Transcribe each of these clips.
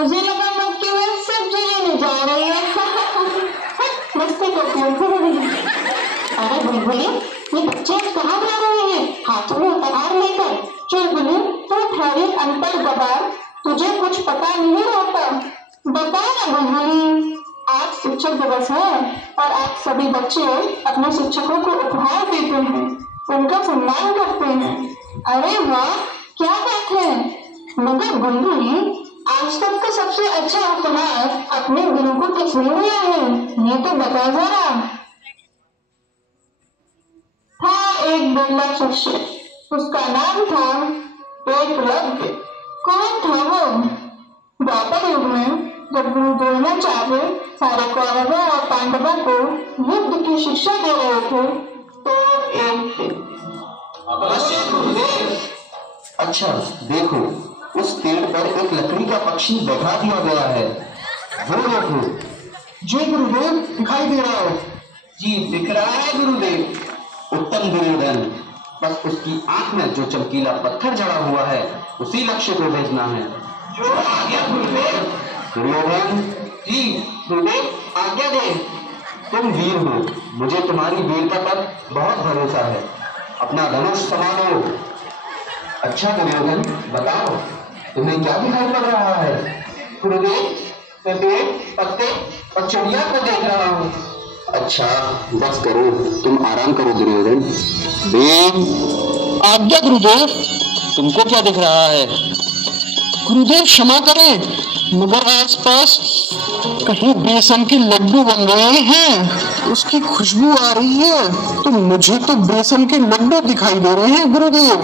मुझे लगा मक्की में सब्जी लेने जा रही है। मस्ती करती हूँ। अरे बुलबुली, ये बच्चे कहाँ जा रहे हैं हाथों में तलवार लेकर? चुलबुली, तू ठहरी अनपढ़ गवार, तुझे कुछ पता नहीं होता। बता ना बुलबुली, आज शिक्षक दिवस है और आज सभी बच्चे अपने शिक्षकों को उपहार देते हैं, उनका सम्मान करते हैं। अरे वाह, क्या बात है। मगर बुलबुली, आज तक का सबसे अच्छा उपहार अपने गुरु को किसने दिया है, ये तो बता जरा। था एक बिरला शिष्य, उसका नाम था एकलव्य। कौन था वो? द्वापर युग में जब गुरु द्रोणाचार्य सारे कौरवों और पांडवों को युद्ध की शिक्षा दे रहे थे तो एक अच्छा देखो, उस पेड़ पर एक लकड़ी का पक्षी बैठा दिया गया है, वो देखो। जी गुरुदेव, दिखाई दे रहा है। जी दिख रहा है गुरुदेव। उत्तम दुर्योधन, बस उसकी आंख में जो चमकीला पत्थर जड़ा हुआ है उसी लक्ष्य को भेजना है। जो आज्ञा गुरुदेव। दुर्योधन जी गुरुदेव, आज्ञा दे। तुम वीर हो, मुझे तुम्हारी वीरता पर बहुत भरोसा है। अपना धनुष संभालो। अच्छा दुर्योधन, बताओ तुम्हें क्या दिखाई पड़ रहा है? गुरुदेव, मैं पेड़, पत्ते और चिड़िया को देख रहा हूँ। अच्छा बस करो, तुम आराम करो दुर्योधन। देव। आज्ञा गुरुदेव। तुमको क्या दिख रहा है? गुरुदेव क्षमा करें, मगर आसपास कहीं बेसन के लड्डू बन रहे हैं, उसकी खुशबू आ रही है, तो मुझे तो बेसन के लड्डू दिखाई दे रहे हैं गुरुदेव।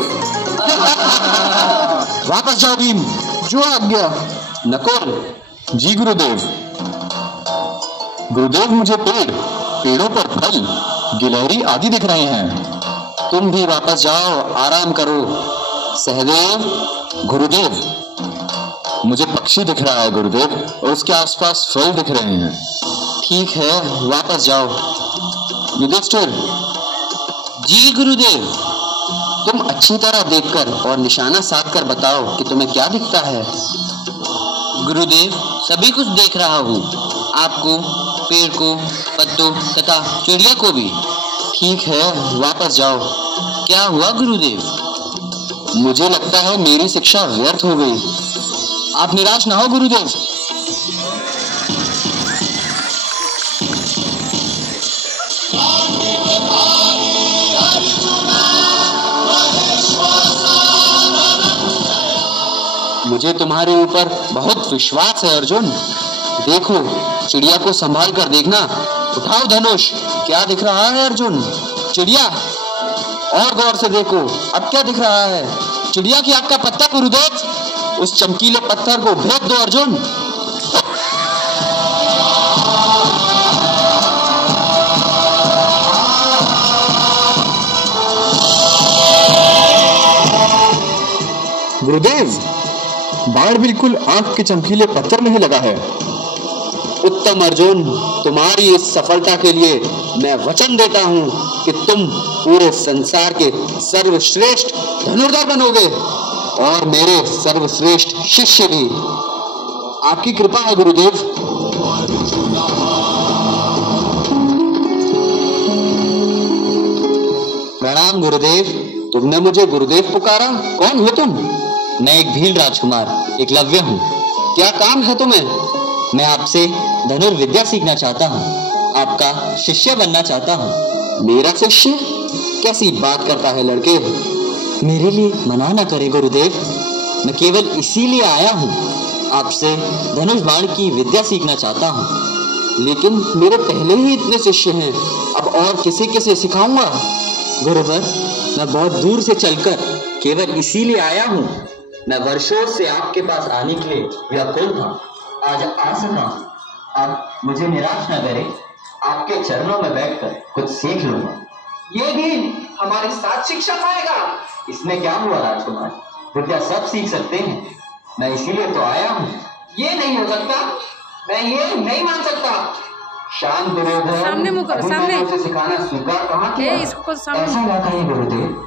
वापस जाओ भीम। जो आज्ञा। नकुल। जी गुरुदेव। गुरुदेव, मुझे पेड़ों पर फल, गिलहरी आदि दिख रहे हैं। तुम भी वापस जाओ, आराम करो। सहदेव। गुरुदेव, मुझे पक्षी दिख रहा है गुरुदेव, और उसके आसपास फल दिख रहे हैं। ठीक है, वापस जाओ। युधिष्ठिर। जी गुरुदेव। तुम अच्छी तरह देखकर और निशाना साध कर बताओ कि तुम्हें क्या दिखता है। गुरुदेव, सभी कुछ देख रहा हूँ, आपको, पेड़ को, पत्तों तथा चिड़िया को भी। ठीक है, वापस जाओ। क्या हुआ गुरुदेव? मुझे लगता है मेरी शिक्षा व्यर्थ हो गई। आप निराश ना हो गुरुदेव। मुझे तुम्हारे ऊपर बहुत विश्वास है अर्जुन। देखो, चिड़िया को संभाल कर देखना। उठाओ धनुष। क्या दिख रहा है अर्जुन? चिड़िया। और गौर से देखो, अब क्या दिख रहा है? चिड़िया की आंख का पत्ता गुरुदेव। उस चमकीले पत्थर को भेद दो अर्जुन। गुरुदेव, बाण बिल्कुल आंख के चमकीले पत्थर में ही लगा है। उत्तम अर्जुन, तुम्हारी इस सफलता के लिए मैं वचन देता हूं कि तुम पूरे संसार के सर्वश्रेष्ठ धनुर्धर बनोगे और मेरे सर्वश्रेष्ठ शिष्य भी। आपकी कृपा है गुरुदेव। प्रणाम गुरुदेव। तुमने मुझे गुरुदेव पुकारा? कौन हो तुम? मैं एक भील राजकुमार एकलव्य हूँ। क्या काम है तुम्हें? मैं आपसे धनुर्विद्या सीखना चाहता हूँ, आपका शिष्य बनना चाहता हूँ। मेरा शिष्य? कैसी बात करता है लड़के? मेरे लिए मना न करें गुरुदेव, मैं केवल इसीलिए आया हूँ, आपसे धनुष बाण की विद्या सीखना चाहता हूँ। लेकिन मेरे पहले ही इतने शिष्य हैं, अब और किसी किसे सिखाऊंगा? गुरुवर, मैं बहुत दूर से चलकर केवल इसीलिए आया हूँ। मैं वर्षों से आपके पास आने के लिए व्याकुल था, आज आ सका। आप मुझे निराश न करें, आपके चरणों में बैठकर कुछ सीख लूंगा। ये भी हमारे साथ शिक्षा पाएगा। इसमें क्या हुआ राजकुमार, विद्या सब सीख सकते हैं, मैं इसीलिए तो आया हूँ। ये नहीं हो सकता, मैं ये नहीं मान सकता। शांत दुर्योधन, सामने मुंह करो, सामने। उसे सिखाना स्वीकार कहाँ किया? इसको सामने। ऐसा ना कहिए गुरुदेव।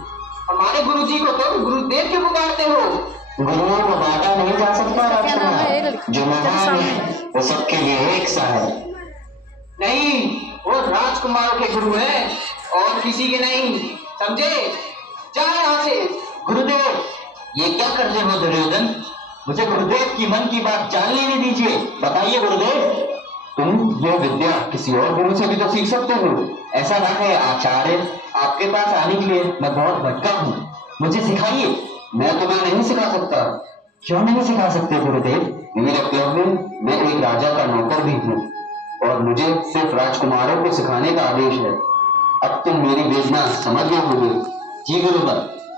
हमारे गुरुजी को तो गुरुदेव के पुकारते हो, गुरुओं को बांटा नहीं जा सकता राजकुमार, जो महान है वो सबके लिए एक सा है। नहीं, वो राजकुमारों के गुरु हैं और किसी के नहीं, समझे? जाए यहाँ से। गुरुदेव, ये क्या कर रहे हो दुर्योधन? मुझे गुरुदेव की मन की बात जान लेने दीजिए। बताइए गुरुदेव। तुम ये विद्या किसी और गुरु से भी तो सीख सकते हो। ऐसा ना है आचार्य, आपके पास आने के लिए मैं बहुत भटका हूँ, मुझे सिखाइए। मैं तुम्हें नहीं सिखा सकता। क्यों नहीं सिखा सकते गुरुदेव? मेरे क्लब में मैं एक राजा का नौकर भी हूँ और मुझे सिर्फ राजकुमारों को सिखाने का आदेश है। अब तुम मेरी वेदना समझ गए होगे। जी गुरुवर,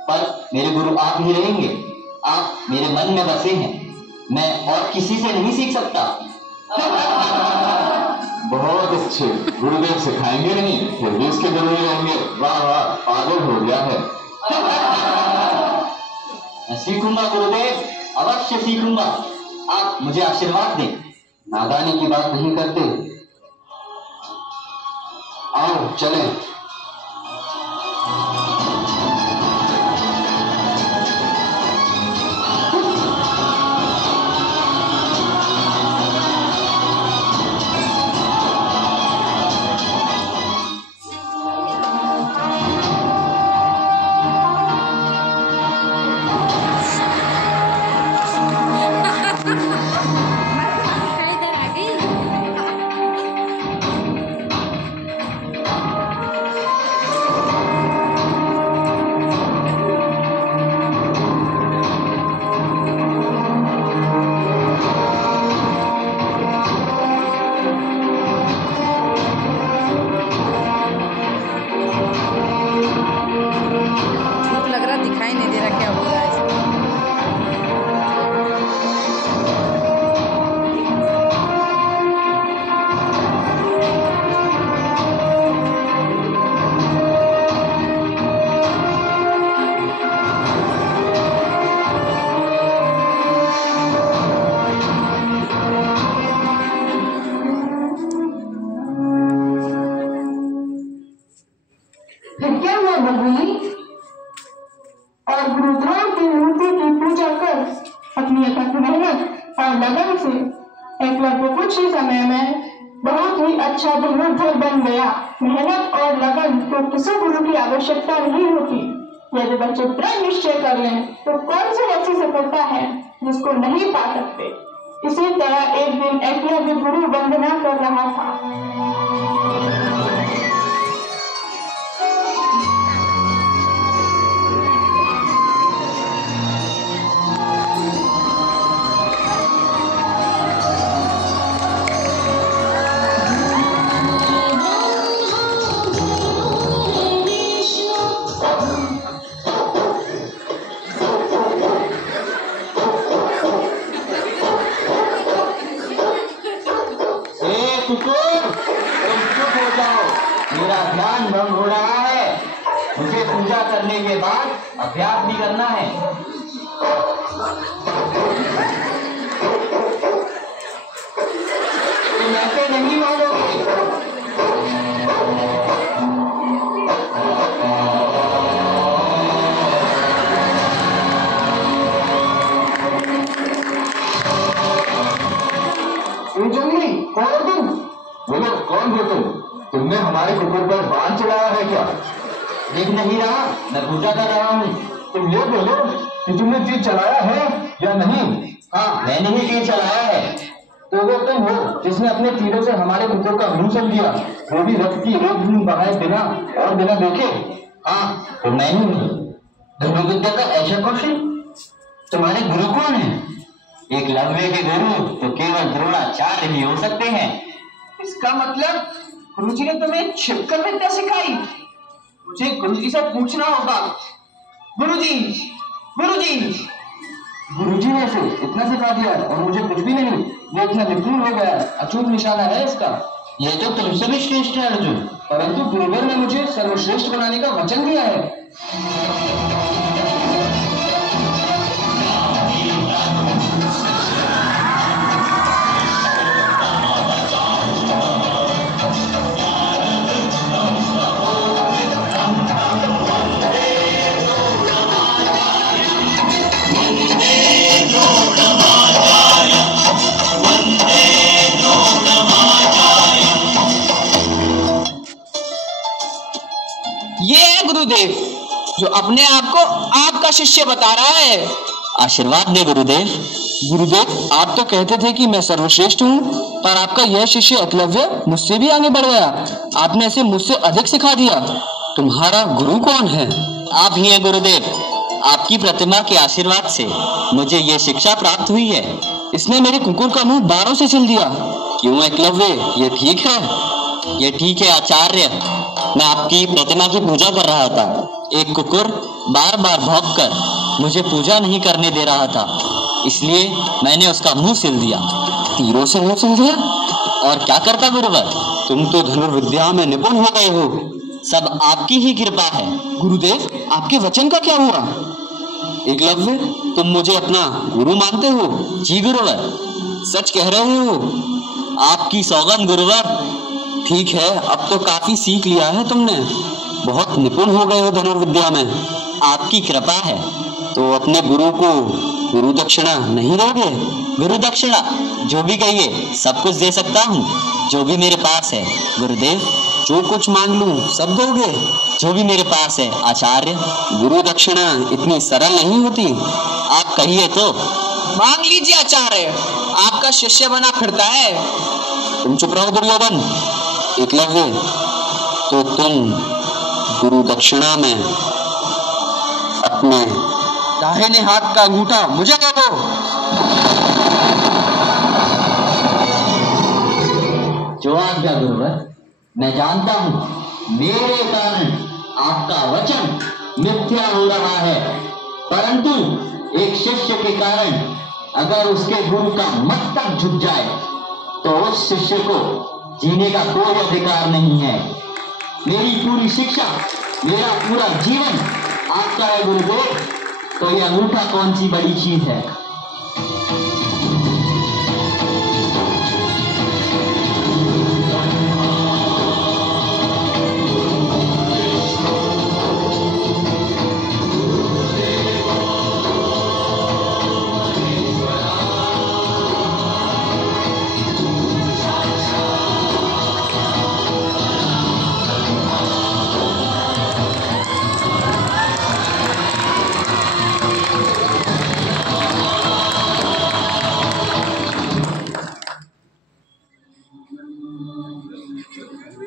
पर मेरे गुरु आप ही रहेंगे। आप मेरे मन में बसे हैं, मैं और किसी से नहीं सीख सकता। बहुत अच्छे, गुरुदेव सिखाएंगे नहीं, फिर भी इसके गुरु ही रहेंगे। वाह वाह, पागल हो गया है। मैं सीखूंगा गुरुदेव, अवश्य सीखूंगा। आप मुझे आशीर्वाद दें। नादानी की बात नहीं करते। आओ चलें। और गुरुद्रोण की मूर्ति की पूजा कर अपनी अथक मेहनत और लगन से एकलव्य कुछ ही समय में बहुत ही अच्छा धनुर्धर बन गया। मेहनत और लगन को किसी गुरु की आवश्यकता नहीं होती। यदि बच्चे दृढ़ निश्चय कर लें तो कौन सी ऐसी सफलता है जिसको नहीं पा सकते। इसी तरह एक दिन एकलव्य गुरु वंदना कर रहा था। मेरा ध्यान भंग हो रहा है। मुझे पूजा करने के बाद अभ्यास भी करना है। तुम ऐसे नहीं मानोगे। कौन तुम? बोलो, कौन हो तुम? तुमने हमारे कुकुर पर बाण चलाया है क्या? देख नहीं रहा, मैं पूजा कर रहा हूँ। तुम ये बोलो कि तुमने तीर चलाया है या नहीं? हाँ, मैंने ही तीर चलाया है। तो वो तुम हो जिसने अपने तीरों से हमारे कुकुर का मुंह सल दिया, वो भी रक्त की एक बूंद बहाए बिना और बिना देखे। हाँ, तो मैं ही हूँ। धनुर्विद्या का ऐसा कौशल। तुम्हारे गुरु कौन है? एकलव्य के गुरु तो केवल द्रोणाचार्य ही हो सकते हैं। इसका मतलब गुरुजी ने तुम्हें छिपकर विद्या सिखाई। मुझे गुरुजी से पूछना होगा। गुरुजी, गुरुजी, गुरुजी ने इसे इतना सिखा दिया और मुझे कुछ भी नहीं। ये इतना निपुण हो गया, अचूक निशाना है इसका। यह तो तुमसे भी श्रेष्ठ है अर्जुन। परंतु गुरुवर ने मुझे सर्वश्रेष्ठ बनाने का वचन दिया है। Hey! गुरुदेव, जो अपने आप को आपका शिष्य बता रहा है। आशीर्वाद दे गुरुदेव। गुरुदेव, आप तो कहते थे कि मैं सर्वश्रेष्ठ हूँ, पर आपका यह शिष्य एकलव्य मुझसे भी आगे बढ़ गया। आपने इसे मुझसे अधिक सिखा दिया। तुम्हारा गुरु कौन है? आप ही हैं गुरुदेव। आपकी प्रतिमा के आशीर्वाद से मुझे ये शिक्षा प्राप्त हुई है। इसने मेरे कुकुर का मुंह बारों से छिल दिया। क्यों एकलव्य, ये ठीक है? ये ठीक है आचार्य। मैं आपकी प्रतिमा की पूजा कर रहा था। एक कुकुर बार बार भौंककर मुझे पूजा नहीं करने दे रहा था, इसलिए मैंने उसका मुंह सिल दिया। तीरों से मुंह सिल दिया? और क्या करता गुरुवर? तुम तो धनुर्विद्या में निपुण हो गए हो। सब आपकी ही कृपा है। गुरुदेव, आपके वचन का क्या हुआ? एकलव्य, तुम मुझे अपना गुरु मानते हो? जी गुरुवर। सच कह रहे हो? आपकी सौगंध गुरुवर। ठीक है, अब तो काफी सीख लिया है तुमने। बहुत निपुण हो गए हो धनुर्विद्या में। आपकी कृपा है। तो अपने गुरु को गुरु दक्षिणा नहीं दोगे? गुरु दक्षिणा जो भी कहिए सब कुछ दे सकता हूँ, जो भी मेरे पास है गुरुदेव। जो कुछ मांग लूं सब दोगे? जो भी मेरे पास है आचार्य। गुरु दक्षिणा इतनी सरल नहीं होती। आप कहिए तो। मांग लीजिए आचार्य, आपका शिष्य बना फिरता है। तुम चुप रहो दुर्योधन। एकलव्य, तो तुम गुरु दक्षिणा में अपने दाहिने हाथ का अंगूठा मुझे दे दो। जो आज्ञा गुरुवर। मैं जानता हूँ मेरे कारण आपका वचन मिथ्या हो रहा है, परंतु एक शिष्य के कारण अगर उसके गुरु का मस्तक झुक जाए तो उस शिष्य को जीने का कोई अधिकार नहीं है। मेरी पूरी शिक्षा, मेरा पूरा जीवन आपका है गुरुदेव, तो यह अंगूठा कौन सी बड़ी चीज है।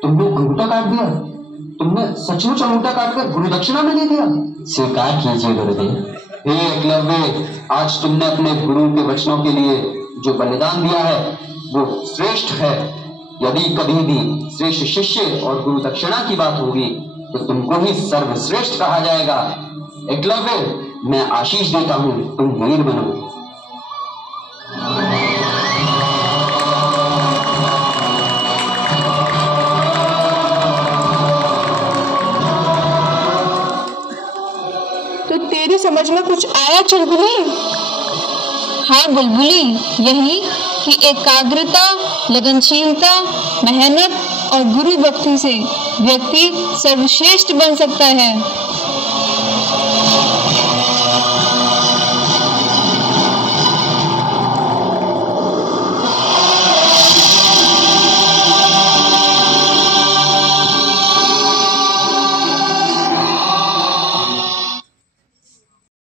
तुमने अंगूठा काट दिया? तुमने सचमुच अंगूठा काटकर गुरु दक्षिणा में दे दिया? स्वीकार कीजिए गुरुदेव। हे एकलव्य, आज तुमने अपने गुरु के वचनों के लिए जो बलिदान दिया है वो श्रेष्ठ है। यदि कभी भी श्रेष्ठ शिष्य और गुरु दक्षिणा की बात होगी तो तुमको ही सर्वश्रेष्ठ कहा जाएगा। एकलव्य, मैं आशीष देता हूँ, तुम वीर बनो। तो तेरी समझ में कुछ आया चुलबुली? हाँ बुलबुली, यही कि एकाग्रता, लगनशीलता, मेहनत और गुरु भक्ति से व्यक्ति सर्वश्रेष्ठ बन सकता है।